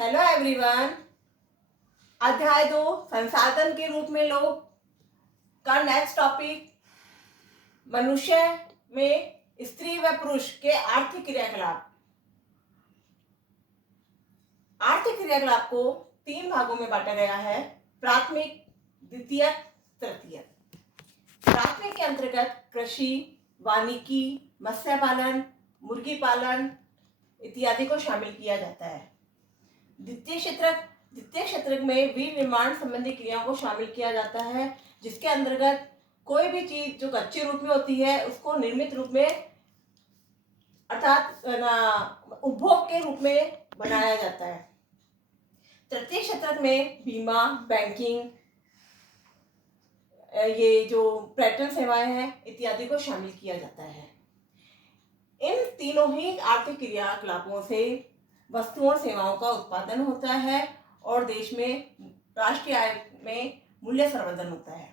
Hello everyone. अध्याय 2 संसाधन के रूप में लोग का नेक्स्ट टॉपिक मनुष्य में स्त्री व पुरुष के आर्थिक क्रियाकलाप। आर्थिक क्रियाकलाप को 3 भागों में बांटा गया है, प्राथमिक, द्वितीयक, तृतीयक। प्राथमिक के अंतर्गत कृषि, वानिकी, मत्स्य पालन, मुर्गी पालन इत्यादि को शामिल किया जाता है। द्वितीय क्षेत्र में वीर निर्माण संबंधी क्रियाओं को शामिल किया जाता है, जिसके अंतर्गत कोई भी चीज जो कच्चे रूप में होती है उसको निर्मित रूप में अर्थात उपभोग के रूप में बनाया जाता है। तृतीय क्षेत्र में बीमा, बैंकिंग, ये जो पर्यटन सेवाएं हैं इत्यादि को शामिल किया जाता है। इन तीनों ही आर्थिक क्रियाकलापों से वस्तुओं और सेवाओं का उत्पादन होता है और देश में राष्ट्रीय आय में मूल्य संवर्धन होता है।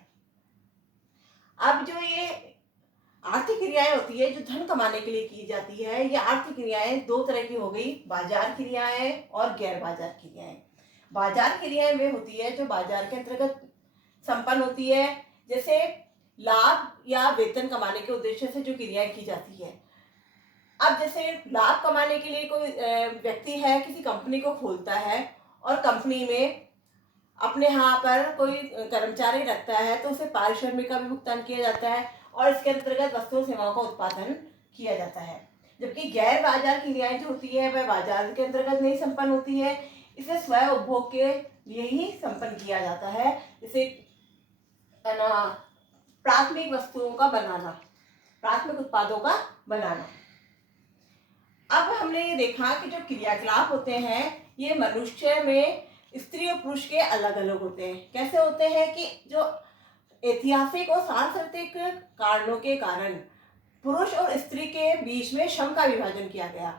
अब जो ये आर्थिक क्रियाएं होती है जो धन कमाने के लिए की जाती है, ये आर्थिक क्रियाएं 2 तरह की हो गई, बाजार क्रियाएं और गैर बाजार क्रियाएं। बाजार क्रियाएं वे होती है जो बाजार के अंतर्गत संपन्न होती है, जैसे लाभ या वेतन कमाने के उद्देश्य से जो क्रियाएं की जाती है। अब जैसे लाभ कमाने के लिए कोई व्यक्ति है, किसी कंपनी को खोलता है और कंपनी में अपने यहाँ पर कोई कर्मचारी रखता है तो उसे पारिश्रमिक का भी भुगतान किया जाता है और इसके अंतर्गत वस्तुओं सेवाओं का उत्पादन किया जाता है। जबकि गैर बाजार क्रियाएं जो होती है वह बाजार के अंतर्गत नहीं संपन्न होती है, इसे स्वयं उपभोग के लिए ही संपन्न किया जाता है। जैसे प्राथमिक वस्तुओं का बनाना, प्राथमिक उत्पादों का बनाना। अब हमने ये देखा कि जो क्रियाकलाप होते हैं ये मनुष्य में स्त्री और पुरुष के अलग अलग होते हैं। कैसे होते हैं कि जो ऐतिहासिक और सांस्कृतिक कारणों के कारण पुरुष और स्त्री के बीच में श्रम का विभाजन किया गया।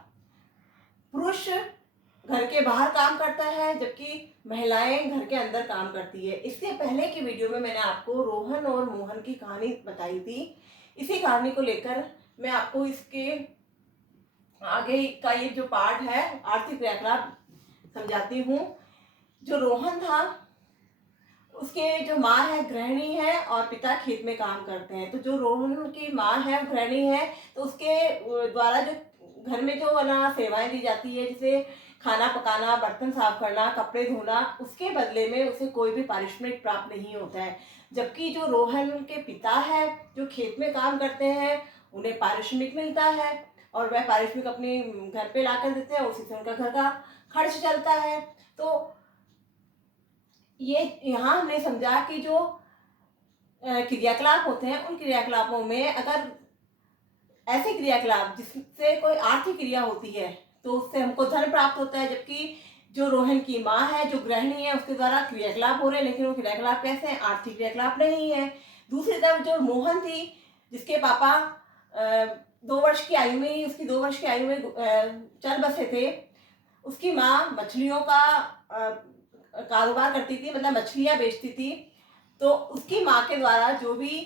पुरुष घर के बाहर काम करता है जबकि महिलाएं घर के अंदर काम करती है। इससे पहले की वीडियो में मैंने आपको रोहन और मोहन की कहानी बताई थी। इसी कहानी को लेकर मैं आपको इसके आगे का ये जो पार्ट है आर्थिक क्रियाकलाप समझाती हूँ। जो रोहन था उसके जो माँ है गृहिणी है और पिता खेत में काम करते हैं। तो जो रोहन की माँ है गृहिणी है तो उसके द्वारा जो घर में जो सेवाएं दी जाती है, जैसे खाना पकाना, बर्तन साफ करना, कपड़े धोना, उसके बदले में उसे कोई भी पारिश्रमिक प्राप्त नहीं होता है। जबकि जो रोहन के पिता है जो खेत में काम करते हैं उन्हें पारिश्रमिक मिलता है और वह पारिश्रमिक अपने घर पे लाकर देते हैं, उसी से उनका घर का खर्च चलता है। तो ये यहाँ हमने समझा कि जो क्रियाकलाप होते हैं उन क्रियाकलापों में अगर ऐसे क्रियाकलाप जिससे कोई आर्थिक क्रिया होती है तो उससे हमको धन प्राप्त होता है। जबकि जो रोहन की माँ है जो गृहिणी है उसके द्वारा क्रियाकलाप हो रहे हैं, लेकिन वो क्रियाकलाप कैसे हैं, आर्थिक क्रियाकलाप नहीं है। दूसरी तरफ जो मोहन थी जिसके पापा 2 वर्ष की आयु में ही उसकी 2 वर्ष की आयु में चल बसे थे, उसकी माँ मछलियों का कारोबार करती थी, मतलब मछलियाँ बेचती थी। तो उसकी माँ के द्वारा जो भी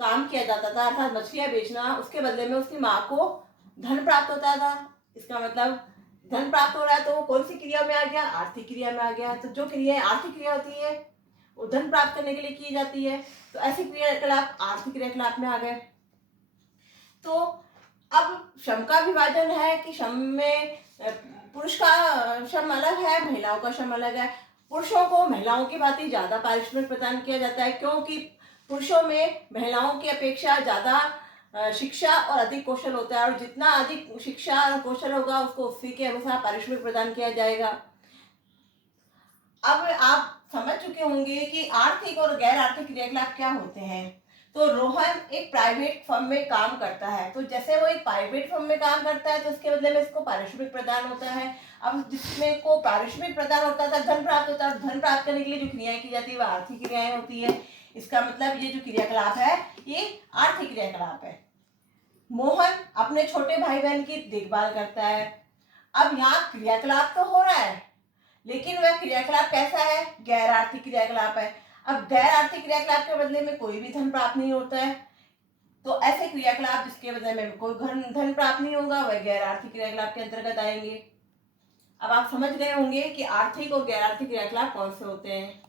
काम किया जाता था अर्थात मछलियाँ बेचना, उसके बदले में उसकी माँ को धन प्राप्त होता था। इसका मतलब धन प्राप्त हो रहा है तो कौन सी क्रिया में आ गया, आर्थिक क्रिया में आ गया। तो जो क्रिया आर्थिक क्रिया होती है वो धन प्राप्त करने के लिए की जाती है, तो ऐसी क्रियाकलाप आर्थिक क्रियाकलाप में आ गए। तो अब श्रम का विभाजन है कि श्रम में पुरुष का श्रम अलग है, महिलाओं का श्रम अलग है। पुरुषों को महिलाओं की भांति ज्यादा पारिश्रमिक प्रदान किया जाता है क्योंकि पुरुषों में महिलाओं की अपेक्षा ज्यादा शिक्षा और अधिक कौशल होता है और जितना अधिक शिक्षा और कौशल होगा उसको उसी के अनुसार पारिश्रमिक प्रदान किया जाएगा। अब आप समझ चुके होंगे कि आर्थिक और गैर आर्थिक क्रियाकलाप क्या होते हैं। तो रोहन एक प्राइवेट फर्म में काम करता है, तो जैसे वो एक प्राइवेट फर्म में काम करता है तो उसके बदले में इसको पारिश्रमिक प्रदान होता है। अब जिसमें को पारिश्रमिक प्रदान होता था, धन प्राप्त होता है, धन प्राप्त करने के लिए जो क्रियाएं की जाती है वह आर्थिक क्रियाएं होती है। इसका मतलब ये जो क्रियाकलाप है ये आर्थिक क्रियाकलाप है। मोहन अपने छोटे भाई बहन की देखभाल करता है। अब यहाँ क्रियाकलाप तो हो रहा है लेकिन वह क्रियाकलाप कैसा है, गैर आर्थिक क्रियाकलाप है। अब गैर आर्थिक क्रियाकलाप के बदले में कोई भी धन प्राप्त नहीं होता है, तो ऐसे क्रियाकलाप जिसके बदले में कोई धन प्राप्त नहीं होगा वह गैर आर्थिक क्रियाकलाप के अंतर्गत आएंगे। अब आप समझ गए होंगे कि आर्थिक और गैर आर्थिक क्रियाकलाप कौन से होते हैं।